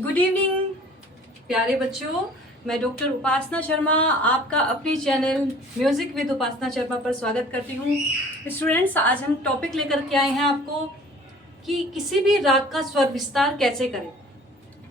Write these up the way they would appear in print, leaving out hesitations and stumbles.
Good evening प्यारे बच्चों। मैं डॉक्टर उपासना शर्मा आपका अपनी चैनल म्यूजिक विद उपासना शर्मा पर स्वागत करती हूँ। स्टूडेंट्स, आज हम टॉपिक लेकर के आए हैं आपको कि किसी भी राग का स्वर विस्तार कैसे करें।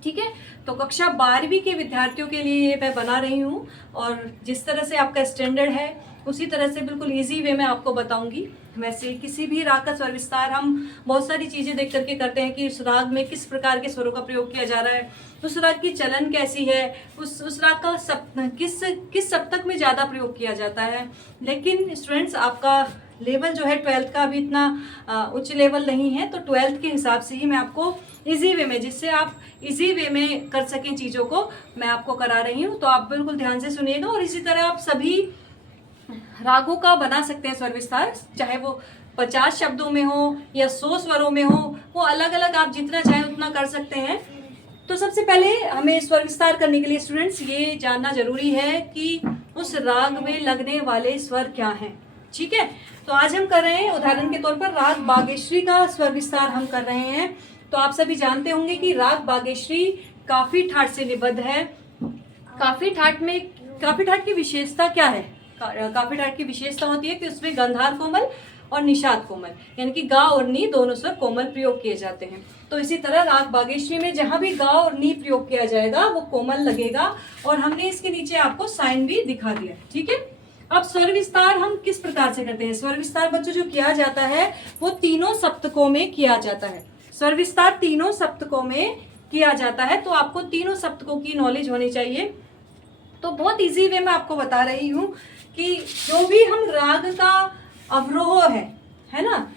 ठीक है, तो कक्षा 12वीं के विद्यार्थियों के लिए ये मैं बना रही हूँ और जिस तरह से आपका स्टैंडर्ड है उसी तरह से बिल्कुल इजी वे में आपको बताऊंगी। वैसे किसी भी राग का स्वर विस्तार हम बहुत सारी चीजें देख करके करते हैं कि उस राग में किस प्रकार के स्वरों का प्रयोग किया जा रहा है, उस राग की चलन कैसी है, उस राग का किस सप्तक में ज्यादा प्रयोग किया जाता है। लेकिन स्टूडेंट्स, आपका लेवल जो है 12th का अभी इतना उच्च लेवल नहीं है, तो 12th के हिसाब से ही मैं आपको इजी वे में, जिससे आप इजी वे में कर सकें चीज़ों को, मैं आपको करा रही हूँ। तो आप बिल्कुल ध्यान से सुनिएगा और इसी तरह आप सभी रागों का बना सकते हैं स्वर विस्तार, चाहे वो 50 शब्दों में हो या 100 स्वरों में हो, वो अलग अलग आप जितना चाहें उतना कर सकते हैं। तो सबसे पहले हमें स्वर विस्तार करने के लिए स्टूडेंट्स ये जानना जरूरी है कि उस राग में लगने वाले स्वर क्या हैं। ठीक है, तो आज हम कर रहे हैं उदाहरण के तौर पर राग बागेश्वरी का स्वर विस्तार हम कर रहे हैं। तो आप सभी जानते होंगे कि राग बागेश्वरी काफी ठाट से निबद्ध है। काफी ठाट की विशेषता क्या है? काफी ठाट की विशेषता होती है कि उसमें गंधार कोमल और निषाद कोमल, यानी कि गा और नी दोनों स्वर कोमल प्रयोग किए जाते हैं। तो इसी तरह राग बागेश्वरी में जहां भी गा और नी प्रयोग किया जाएगा वो कोमल लगेगा और हमने इसके नीचे आपको साइन भी दिखा दिया। ठीक है, अब स्वर विस्तार हम किस प्रकार से करते हैं? स्वर विस्तार बच्चों जो किया जाता है वो तीनों सप्तकों में किया जाता है। स्वर विस्तार तीनों सप्तकों में किया जाता है, तो आपको तीनों सप्तकों की नॉलेज होनी चाहिए। तो बहुत इजी वे में आपको बता रही हूँ कि जो भी हम राग का अवरोह है ना,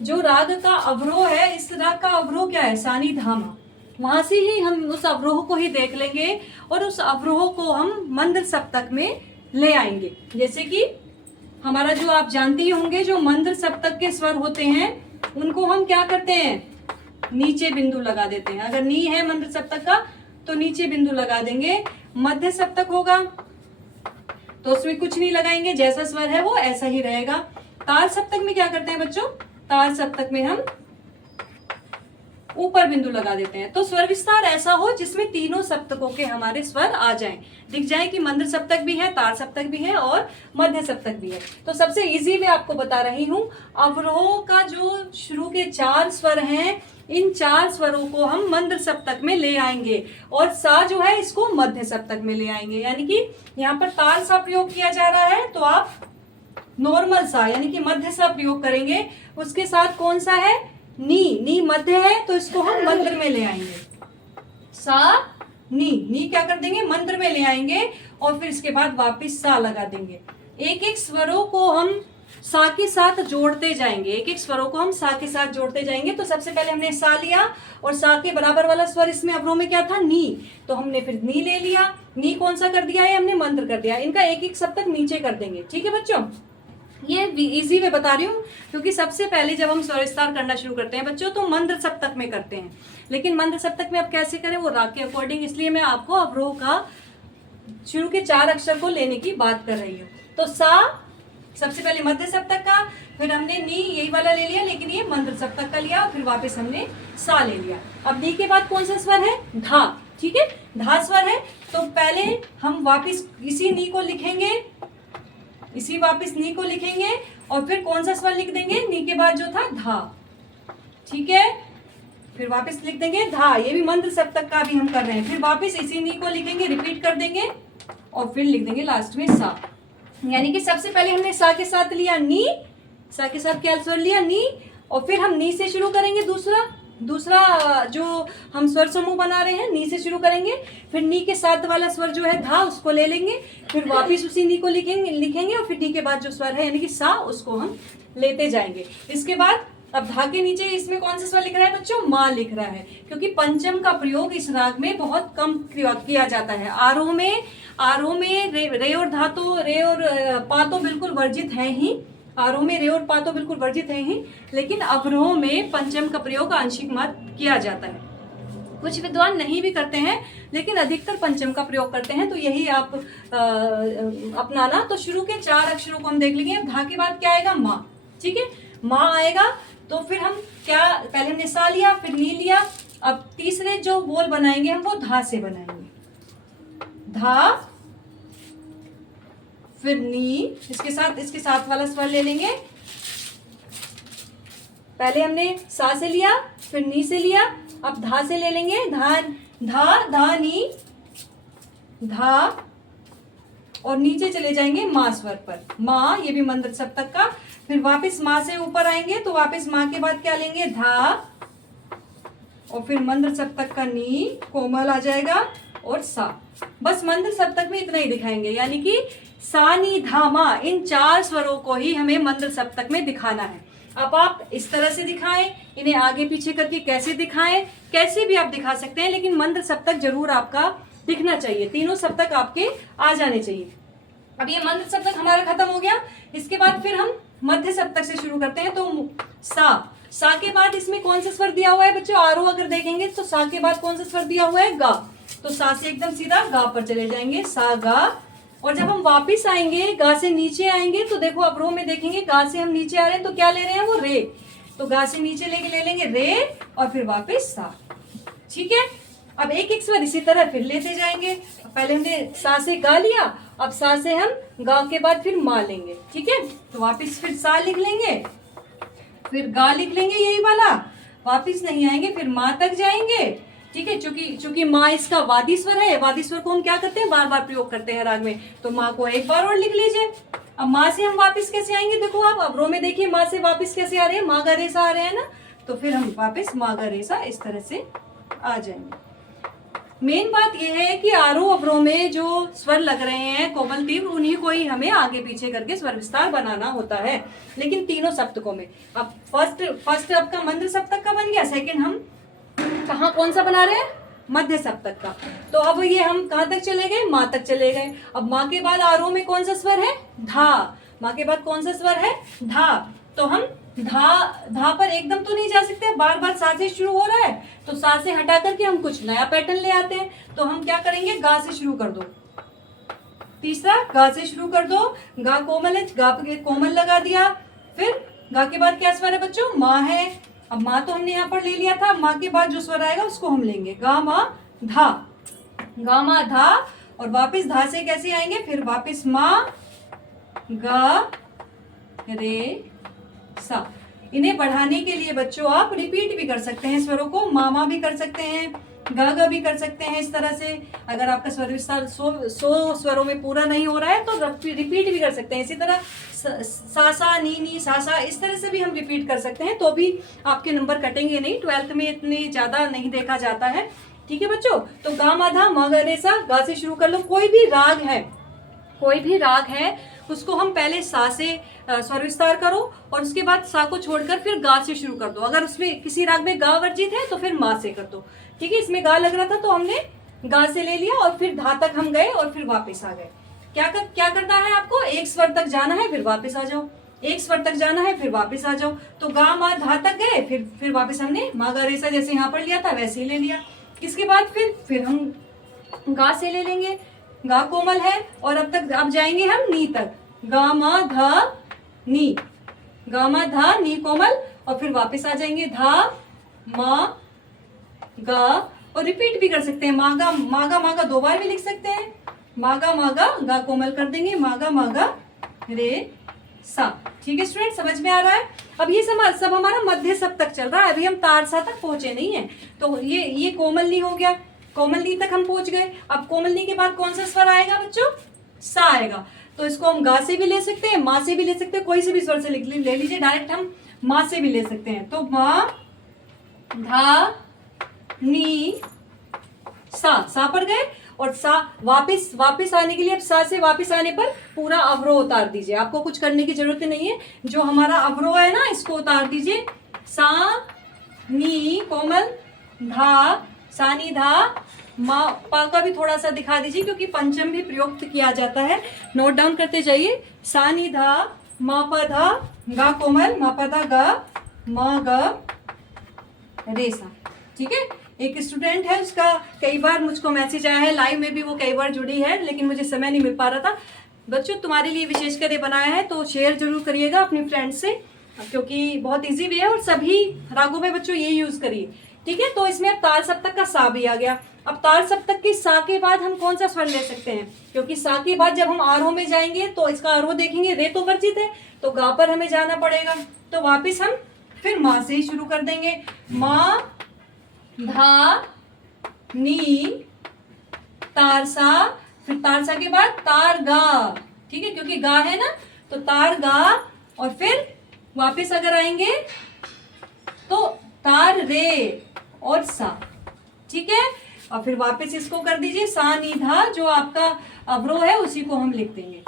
जो राग का अवरोह है, इस राग का अवरोह क्या है? सानी धामा। वहां से ही हम उस अवरोह को ही देख लेंगे और उस अवरोह को हम मंद्र सप्तक में ले आएंगे। जैसे कि हमारा जो आप जानते ही होंगे, जो मंद्र सप्तक के स्वर होते हैं उनको हम क्या करते हैं? नीचे बिंदु लगा देते हैं। अगर नी है मंद्र सप्तक का तो नीचे बिंदु लगा देंगे। मध्य सप्तक होगा तो उसमें कुछ नहीं लगाएंगे, जैसा स्वर है वो ऐसा ही रहेगा। ताल सप्तक में क्या करते हैं बच्चों? ताल सप्तक में हम ऊपर बिंदु लगा देते हैं। तो स्वर विस्तार ऐसा हो जिसमें तीनों सप्तकों के हमारे स्वर आ जाएं, दिख जाए कि मंद्र सप्तक भी है, तार सप्तक भी है और मध्य सप्तक भी है। तो सबसे इजी मैं आपको बता रही हूँ, अवरोह का जो शुरू के 4 स्वर हैं, इन 4 स्वरों को हम मंद्र सप्तक में ले आएंगे और सा जो है इसको मध्य सप्तक में ले आएंगे। यानी कि यहाँ पर ताल सा प्रयोग किया जा रहा है तो आप नॉर्मल सा यानी कि मध्य सा प्रयोग करेंगे। उसके साथ कौन सा है? नी मध्य है तो इसको हम मंत्र में ले आएंगे। सा नी क्या कर देंगे? मंत्र में ले आएंगे और फिर इसके बाद वापस सा लगा देंगे। एक एक स्वरों को हम सा के साथ जोड़ते जाएंगे, एक एक स्वरों को हम सा के साथ जोड़ते जाएंगे। तो सबसे पहले हमने सा लिया और सा के बराबर वाला स्वर इसमें अवरोह में क्या था? नी। तो हमने फिर नी ले लिया। नी कौन सा कर दिया है? हमने मंत्र कर दिया। इनका एक एक सप्तक नीचे कर देंगे। ठीक है बच्चों, ये इजी वे बता रही हूँ क्योंकि सबसे पहले जब हम स्वर विस्तार करना शुरू करते हैं बच्चों तो मंद्र सप्तक में करते हैं। लेकिन मंद्र सप्तक में अब कैसे करें वो राग के अकॉर्डिंग, इसलिए मैं आपको अवरोह का शुरू के 4 अक्षर को लेने की बात कर रही हूँ। तो सा सबसे पहले मध्य सप्तक का, फिर हमने नी यही वाला ले लिया, लेकिन ये मंद्र सप्तक का लिया, फिर वापस हमने सा ले लिया। अब नी के बाद कौन सा स्वर है? धा। ठीक है, धा स्वर है तो पहले हम वापिस इसी नी को लिखेंगे, इसी वापस नी को लिखेंगे और फिर कौन सा स्वर लिख देंगे? नी के बाद जो था धा। ठीक है, फिर वापस लिख देंगे धा। ये भी मंद्र सप्तक का भी हम कर रहे हैं। फिर वापस इसी नी को लिखेंगे, रिपीट कर देंगे और फिर लिख देंगे लास्ट में सा। यानी कि सबसे पहले हमने सा के साथ लिया नी, सा के साथ क्या स्वर लिया? नी, और फिर हम नी से शुरू करेंगे। दूसरा जो हम स्वर समूह बना रहे हैं नी से शुरू करेंगे, फिर नी के साथ वाला स्वर जो है धा उसको ले लेंगे, फिर वापिस उसी नी को लिखेंगे और फिर नी के बाद जो स्वर है यानी कि सा उसको हम लेते जाएंगे। इसके बाद अब धा के नीचे इसमें कौन सा स्वर लिख रहा है बच्चों? मा लिख रहा है, क्योंकि पंचम का प्रयोग इस राग में बहुत कम किया जाता है। आरोह में रे और धा तो रे और पा तो बिल्कुल वर्जित है ही, आरोह में रे और पा तो बिल्कुल वर्जित है ही, लेकिन अवरोह में पंचम का प्रयोग आंशिक मात्र किया जाता है। कुछ विद्वान नहीं भी करते हैं लेकिन अधिकतर पंचम का प्रयोग करते हैं, तो यही आप अपनाना। तो शुरू के 4 अक्षरों को हम देख लेंगे। धा के बाद क्या आएगा? माँ। ठीक है, माँ आएगा तो फिर हम क्या, पहले हमने सा लिया, फिर नी लिया, अब तीसरे जो बोल बनाएंगे हम वो धा से बनाएंगे, धा, फिर नी, इसके साथ वाला स्वर ले लेंगे। पहले हमने सा से लिया, फिर नी से लिया, अब धा से ले लेंगे, धा धा धा नी, धा, और नीचे चले जाएंगे माँ स्वर पर, माँ, ये भी मंद सप्तक का। फिर वापस माँ से ऊपर आएंगे तो वापस माँ के बाद क्या लेंगे, धा, और फिर मंद सप्तक का नी, कोमल आ जाएगा, और सा। बस मंद सप्तक में इतना ही दिखाएंगे, यानी कि सा नी धा मा, इन 4 स्वरों को ही हमें मंद सप्तक में दिखाना है। अब आप इस तरह से दिखाएं, इन्हें आगे पीछे करके कैसे दिखाएं, कैसे भी आप दिखा सकते हैं, लेकिन मंद सप्तक जरूर आपका दिखना चाहिए, तीनों सप्तक आपके आ जाने चाहिए। अब ये मंद सप्तक हमारा खत्म हो गया। इसके बाद फिर हम मध्य सप्तक से शुरू करते हैं। तो सा के बाद इसमें कौन सा स्वर दिया हुआ है बच्चों, आरोह अगर देखेंगे तो सा के बाद कौन सा स्वर दिया हुआ है, गा। तो सा से एकदम सीधा गा पर चले जाएंगे, सा गा। और जब हम वापिस आएंगे, गा से नीचे आएंगे, तो देखो अवरोह में देखेंगे गा से हम नीचे आ रहे हैं तो क्या ले रहे हैं, वो रे। तो गा से नीचे ले लेंगे रे, और फिर वापिस सा। ठीक है, अब एक एक स्वर इसी तरह फिर लेते जाएंगे। पहले हमने सा से गा लिया, अब सा से हम गा के बाद फिर मा लेंगे। ठीक है, तो वापिस फिर सा लिख लेंगे, फिर गा लिख लेंगे यही वाला, वापिस नहीं आएंगे, फिर मा तक जाएंगे। ठीक है, चूंकि माँ इसका वादी स्वर है, वादी स्वर को हम क्या करते हैं, बार बार प्रयोग करते हैं राग में, तो माँ को एक बार और लिख लीजिए। अब माँ से हम वापिस कैसे आएंगे, देखो आप अवरोह में देखिए माँ से वापिस कैसे आ रहे हैं, मा गा रे सा आ रहे हैं ना, तो फिर हम वापिस मा गा रे सा इस तरह से आ जाएंगे। मेन बात यह है कि आरोह अवरोह में जो स्वर लग रहे हैं कोमल तीव्र, उन्हीं को ही हमें आगे पीछे करके स्वर विस्तार बनाना होता है, लेकिन तीनों सप्तकों में। अब फर्स्ट आपका मंद सप्तक का बन गया, सेकंड हम कहाँ कौन सा बना रहे हैं, मध्य सप्तक का। तो अब ये हम कहाँ तक चले गए, माँ तक चले गए। अब माँ के बाद आरोह में कौन सा स्वर है, धा। माँ के बाद कौन सा स्वर है, धा। तो हम धा पर एकदम तो नहीं जा सकते, बार बार सा से शुरू हो रहा है, तो सा से हटा करके हम कुछ नया पैटर्न ले आते हैं। तो हम क्या करेंगे, गा से शुरू कर दो, तीसरा गा से शुरू कर दो, गा कोमल है, गा पे कोमल लगा दिया। फिर गा के बाद क्या स्वर है बच्चों, माँ है। अब माँ तो हमने यहाँ पर ले लिया था, माँ के बाद जो स्वर आएगा उसको हम लेंगे, गा मा धा, गा मा धा। और वापिस धा से कैसे आएंगे, फिर वापिस माँ गा रे सा। इन्हें बढ़ाने के लिए बच्चों आप रिपीट भी कर सकते हैं स्वरों को, मामा भी कर सकते हैं, गा भी कर सकते हैं। इस तरह से अगर आपका स्वर विस्तार 100 स्वरों में पूरा नहीं हो रहा है तो रिपीट भी कर सकते हैं। इसी तरह सा सा नी नी सा सा, इस तरह से भी हम रिपीट कर सकते हैं, तो भी आपके नंबर कटेंगे नहीं। 12th में इतनी ज्यादा नहीं देखा जाता है। ठीक है बच्चों, तो गा मा धा मा गा रे सा, गा से शुरू कर लो। कोई भी राग है उसको हम पहले सा से स्वर विस्तार करो, और उसके बाद सा को छोड़कर फिर गा से शुरू कर दो। अगर उसमें किसी राग में गा वर्जित है तो फिर मा से कर दो। ठीक है, इसमें गा लग रहा था तो हमने गा से ले लिया, और फिर धा तक हम गए और फिर वापस आ गए। क्या करना है आपको, एक स्वर तक जाना है फिर वापस आ जाओ, एक स्वर तक जाना है फिर वापस आ जाओ। तो गा मा धा तक गए, फिर वापस हमने मा गा रे सा जैसे यहाँ पर लिया था वैसे ही ले लिया। इसके बाद फिर हम गा से ले लेंगे, गा कोमल है, और अब जाएंगे हम नी तक, गा मा धा नी, गा मा धा नी कोमल, और फिर वापस आ जाएंगे धा मा गा। और रिपीट भी कर सकते हैं, मागा मागा 2 बार भी लिख सकते हैं, मागा गा कोमल कर देंगे, मागा रे सा। ठीक है स्टूडेंट, समझ में आ रहा है। अब ये सब हमारा मध्य सप्तक चल रहा है, अभी हम तारसा तक पहुंचे नहीं है। तो ये कोमल नी हो गया, कोमल नी तक हम पहुंच गए। अब कोमल नी के बाद कौन सा स्वर आएगा बच्चों, सा आएगा। तो इसको हम गा से भी ले सकते हैं, माँ से भी ले सकते हैं, कोई से भी स्वर से ले लीजिए, डायरेक्ट हम माँ से भी ले सकते हैं। तो माँ धा नी सा पर गए, और सा वापस आने के लिए अब सा से वापस आने पर पूरा अवरोह उतार दीजिए, आपको कुछ करने की जरूरत नहीं है। जो हमारा अवरोह है ना इसको उतार दीजिए, सा नी कोमल धा, सा नी धा, मा पा का भी थोड़ा सा दिखा दीजिए क्योंकि पंचम भी प्रयुक्त किया जाता है, नोट डाउन करते जाइए। सा नी धा मा पा धा, गा कोमल, मा पा धा गा, मा गा रे सा। ठीक है, एक स्टूडेंट है उसका कई बार मुझको मैसेज आया है, लाइव में भी वो कई बार जुड़ी है, लेकिन मुझे समय नहीं मिल पा रहा था। बच्चों तुम्हारे लिए विशेषकर ये बनाया है, तो शेयर जरूर करिएगा अपनी फ्रेंड्स से, क्योंकि बहुत इजी वे है, और सभी रागों में बच्चों ये यूज करिए ठीक है, तो इसमें अब ताल सप्तक का सा भी आ गया। अब ताल सप्तक की सा के बाद हम कौन सा स्वर ले सकते हैं, क्योंकि सा के बाद जब हम आरोह में जाएंगे तो इसका आरोह देखेंगे, रे तो वर्जित है, तो गा पर हमें जाना पड़ेगा। तो वापिस हम फिर माँ से ही शुरू कर देंगे, माँ धा नी तारसा, फिर तारसा के बाद तार गा, ठीक है, क्योंकि गा है ना, तो तार गा, और फिर वापस अगर आएंगे तो तार रे और सा, ठीक है, और फिर वापस इसको कर दीजिए सा नी धा, जो आपका अवरोह है उसी को हम लिख देंगे,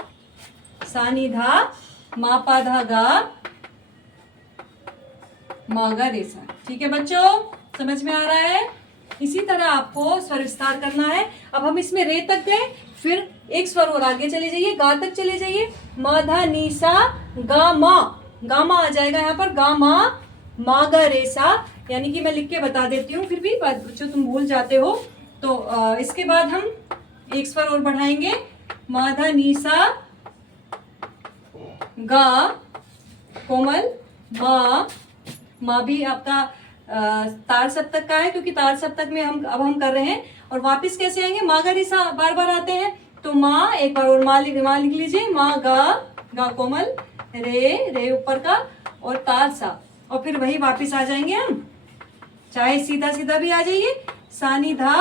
सा नी धा मा पा धा गा मा गा रे सा। ठीक है बच्चों, समझ में आ रहा है? इसी तरह आपको स्वर विस्तार करना है। अब हम इसमें रे तक गए, फिर एक स्वर और आगे चले जाइए, गा तक चले जाइए, मा धा नी सा गा मा आ जाएगा यहाँ पर, गा मा गा रे सा, यानी कि मैं लिख के बता देती हूँ, फिर भी बच्चों तुम भूल जाते हो। तो इसके बाद हम एक स्वर और बढ़ाएंगे, मा धा नी सा गा कोमल मा भी आपका तार सप्तक का है, क्योंकि तार सप्तक में हम कर रहे हैं। और वापस कैसे आएंगे, मा गा रे सा बार बार आते हैं, तो माँ एक बार और मा लिख लीजिए, मा गा कोमल, रे ऊपर का और तार सा, और फिर वही वापस आ जाएंगे हम, चाहे सीधा सीधा भी आ जाइए, सानी धा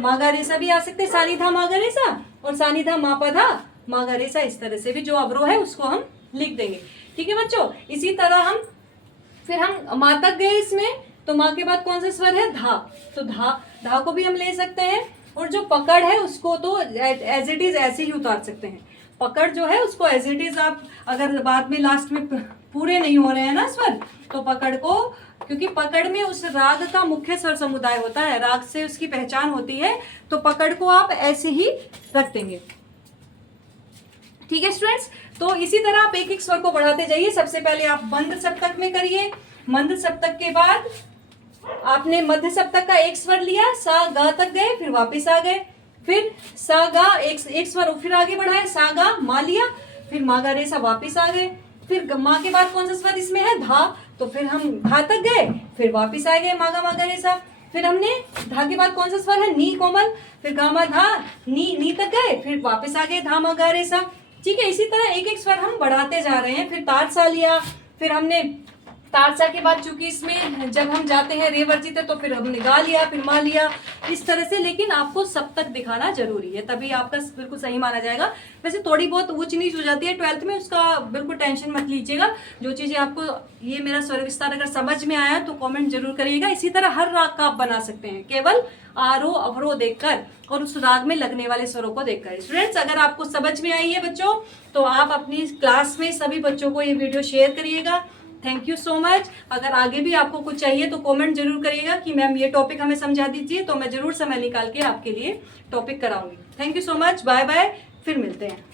मा गा रे सा भी आ सकते, सानी धा मा गा रे सा और सानी धा मा पा धा मा गा रे सा, इस तरह से भी जो अवरोह है उसको हम लिख देंगे। ठीक है बच्चों, इसी तरह हम माँ तक गए इसमें, तो माँ के बाद कौन सा स्वर है, धा, तो धा को भी हम ले सकते हैं, और जो पकड़ है उसको तो एज इट इज ऐसे ही उतार सकते हैं। पकड़ जो है उसको एज इट इज, आप अगर बाद में लास्ट में पूरे नहीं हो रहे हैं ना स्वर, तो पकड़ को, क्योंकि पकड़ में उस राग का मुख्य स्वर समुदाय होता है, राग से उसकी पहचान होती है, तो पकड़ को आप ऐसे ही रख देंगे। ठीक है स्टूडेंट्स, तो इसी तरह आप एक एक स्वर को बढ़ाते जाइए। सबसे पहले आप मंद सप्तक में करिए, मंद सप्तक के बाद आपने मध्य सप्तक का एक स्वर लिया, सा गा तक गए, फिर वापस आ गए, फिर सा गा एक स्वर फिर आगे बढ़ाए, सा गा मा लिया, फिर मा गा रे सा वापस आ गए, फिर मा के बाद कौन सा स्वर इसमें है, धा, तो फिर हम धा तक गए, फिर वापस आ गए मा गा रे सा, फिर हमने धा के बाद कौन सा स्वर है, नी कोमल, फिर गा मा धा नी तक गए, फिर वापस आ गए धा मा गा रे सा। ठीक है, इसी तरह एक एक स्वर हम बढ़ाते जा रहे हैं। फिर तार सा लिया, फिर हमने तार सा के बाद चूंकि इसमें जब हम जाते हैं रे वर्जित है, तो फिर हमने गा लिया, फिर मा लिया, इस तरह से। लेकिन आपको सप्तक दिखाना जरूरी है, तभी आपका बिल्कुल सही माना जाएगा। वैसे थोड़ी बहुत ऊंच नीच हो जाती है 12th में, उसका बिल्कुल टेंशन मत लीजिएगा। जो चीजें आपको ये मेरा स्वर विस्तार अगर समझ में आया तो कॉमेंट जरूर करिएगा। इसी तरह हर राग का आप बना सकते हैं, केवल आरोह अवरोह देखकर और उस राग में लगने वाले स्वरों को देखकर। स्टूडेंट्स, अगर आपको समझ में आई है बच्चों, तो आप अपनी क्लास में सभी बच्चों को ये वीडियो शेयर करिएगा। Thank you so much. अगर आगे भी आपको कुछ चाहिए तो कमेंट जरूर करिएगा कि मैम ये टॉपिक हमें समझा दीजिए, तो मैं जरूर समय निकाल के आपके लिए टॉपिक कराऊंगी। Thank you so much, bye bye, फिर मिलते हैं।